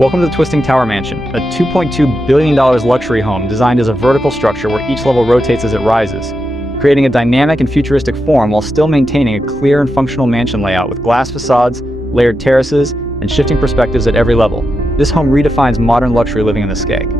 Welcome to the Twisting Tower Mansion, a $2.2 billion luxury home designed as a vertical structure where each level rotates as it rises, creating a dynamic and futuristic form while still maintaining a clear and functional mansion layout with glass facades, layered terraces, and shifting perspectives at every level. This home redefines modern luxury living in the Skeg.